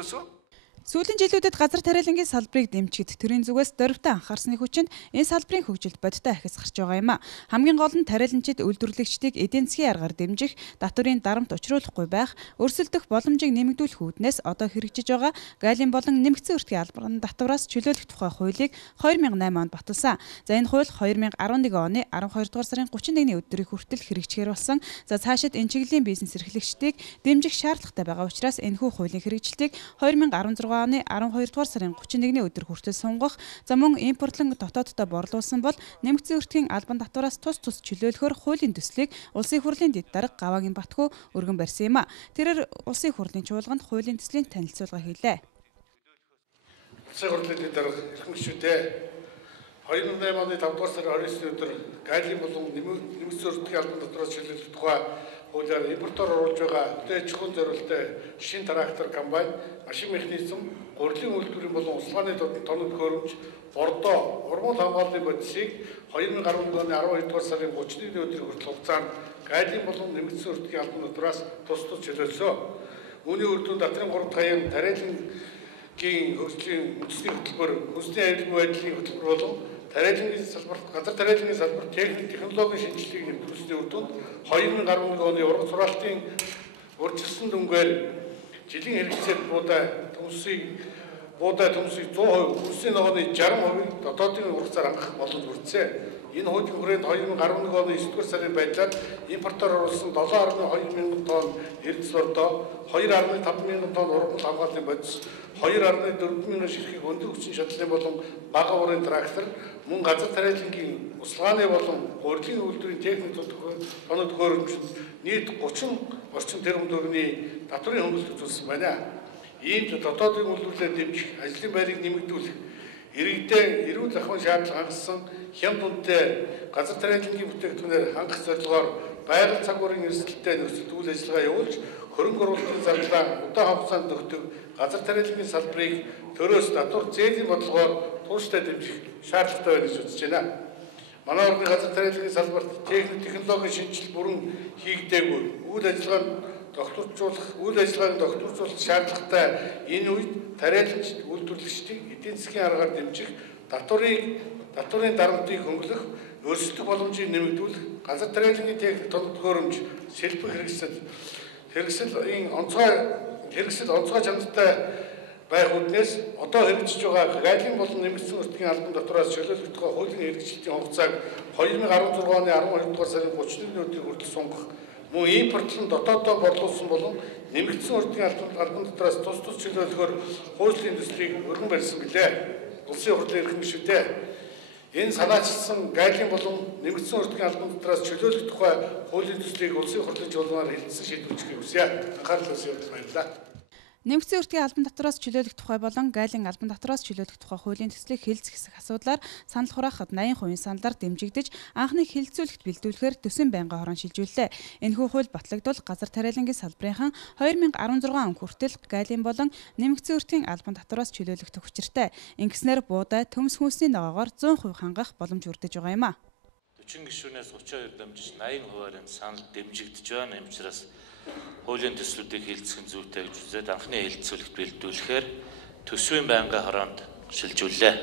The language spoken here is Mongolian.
чөлөөсөн. Сүүлийн жилүүдэд газар тариалангийн салбарыг дэмжихэд төрийн зүгээс дөрвтөө анхаарсны хүчинд энэ салбарын хөгжилд бодиттой ахис гарч байгаа юм а. Хамгийн гол нь тариаланчид үйлдвэрлэгчдийг эдийн засгийн аргаар дэмжих, татврын дарамт учруулахгүй байх, өрсөлдөх боломжийг нэмэгдүүлэх үүднээс одоо хэрэгжиж байгаа галийн болон нэмэгдсэн өртгийн албан татвараас чөлөөлөх тухай хуулийг 2008 онд баталсан. За энэ хууль 2011 оны 12 дугаар сарын 31-ний өдрийг хүртэл хэрэгжихээр болсон. За цаашид энэ чиглэлийн бизнес эрхлэгчдийг дэмжих шаардлагатай байгаа учраас энэхүү хуулийн хэрэгжилтийг 2016 оны 12 дугаар сарын 31-ний өдөр хүртэл сунгах, за мөн импортлон дотооддоо борлуулсан бол нэмэгдсэн өртгийн албан татвараас тус чөлөөлөхөөр хуулийн төслийг улсын хурлын дэд дарга Гаваагийн Батхүү өргөн барьсан юм а. Тэрээр улсын хурлын чуулганд хуулийн төслийн танилцуулга хийлээ. Улсын хурлын дэд дарга эрхэм гишүүдээ 2008 оны 5 дугаар сарын 29-ний өдөр галийн болон нэмэгдсэн өртгийн албан татвараас чөлөөлөх тухай хуулиар импортоор оруулж байгаа хөдөө аж ахуйн зорилттой шин трактор комбайн, машин механизм, гурилын үйлдвэрийн болон усалгааны тоног төхөөрөмж, бордоо, урмал хамгааллын бодисыг 2011 оны 12 дугаар сарын 31-ний өдрийн хүртэл хугацаанд галийн болон нэмэгдсэн өртгийн албан татвараас тус чөлөөлсөн. Үүний үр дүнд Татрын 3 дахь аян тариалангийн хөгжлийн үндэсний хөтөлбөр, хүнсний аюулгүй байдлын хөтөлбөр болон тариалангийн салбарт газар тариалангийн салбарт технологийн шинжилгээг нэвтрүүлсний үр дүнд 2011 оны уран сургаалтын урьдчилсан дүнгээр жилийн хэрэгцээнд буудай төмсийг 100%, хүнсний ногооны 60% дотоодын ургацаар хангах боломж бүрдсэн. Энэ хуулийн хүрээнд 2011 оны 9 дугаар сарын байдлаар импортоор оруулсан 7.2 мянган тонн эрдэс бордоо, 2.5 мянган тонн урмал хамгааллын бодис, 2.4 мянган ширхэг өндөр хүчин шатлалын болон бага уурын трактор, мөн газар тариалангийн усалгааны болон гурилын үйлдвэрийн техник тоног төхөөрөмжөнд нийт 30 орчим тэрбум төгрөгийн татврын хөнгөлөлт үзүүлсэн байна. Иймд дотоодын үйлдвэрлэлээр дэмжих, ажлын байрыг нэмэгдүүлэх, иргэдэд эрүүл ахуйн шаардлага хангасан хямд үнэтэй газар тариалангийн бүтээгдэхүүнээр хангах зорилгоор байгаль цаг уурын эрсдэлтэй нөхцөлд үйл ажиллагаа явуулж, хөрөнгө оруулалтын зардал удаан хугацаанд нөхдөг газар тариалангийн салбарыг төрөөс татвар зээлийн бодлогоор тууштай дэмжих шаардлагатай байна гэж үзэж байна. Манай орны газар тариалангийн салбарт технологийн шинжилэл бүрэн хийгдээгүй, үйл ажиллагааг докторжуулах шаардлагатай энэ үед тариаланч үйлдвэрлэгчдийг эдийн засгийн аргаар дэмжих, татврын дарамтыг хөнгөлөх, өрсөлдөх боломжийг нэмэгдүүлэх, газар тариалангийн техник тоног төхөөрөмж, сэлбэг хэрэгсэл онцгой чанартай байх үднээс одоо хэрэгжиж байгаа галийн болон нэмэгдсэн өртгийн албан татвараас чөлөөлөх тухай хуулийн хэрэгжилтийн хугацааг 2016 оны 12 дугаар сарын 31-ний өдрийг хүртэл сунгах, мөн импортлон дотооддоо борлуулсан болон нэмэгдсэн өртгийн албан татвараас тус чөлөөлөхөөр хуулийн төслийг өргөн барьсан билээ. Улсын хурлын эрхэм гишүүдээ энэ санаачилсан галийн болон нэмэгдсэн өртгийн албан татвараас чөлөөлөх тухай хуулийн төслийг улсын хурлын чуулганаар хэлэлцэн шийдвэрлэхийг хүсье. Анхаарал тавьсан баярлалаа. Нэмэгдсэн өртгийн албан татвараас чөлөөлөх тухай болон галийн албан татвараас чөлөөлөх тухай хуулийн төслийг хэлэлцэх хэсэг асуудлаар санал хураахад 80% саналаар дэмжигдэж анхны хэлэлцүүлэгт бэлдүүлэхээр төсвийн байнгын хорон шилжүүллээ. Энэхүү хууль батлагдвал газар тариалангийн салбарынхан 2016 он хүртэл галийн болон нэмэгдсэн өртгийн албан татвараас чөлөөлөх учиртай. Ингэснээр буудай, төмс хүнсний ногоогоор 100% хангах боломж бүрдэж байгаа юм а. 40 гишүүнээс 32 дамжиж 80%-аар энэ санал дэмжигдэж байна. Учираас хуулийн төслүүдийг хэлэлцэх нь зүйтэй гэж үзээд анхны хэлэлцүүлэгт бэлдүүлэхээр төсвийн байнгын хороонд шилжүүллээ.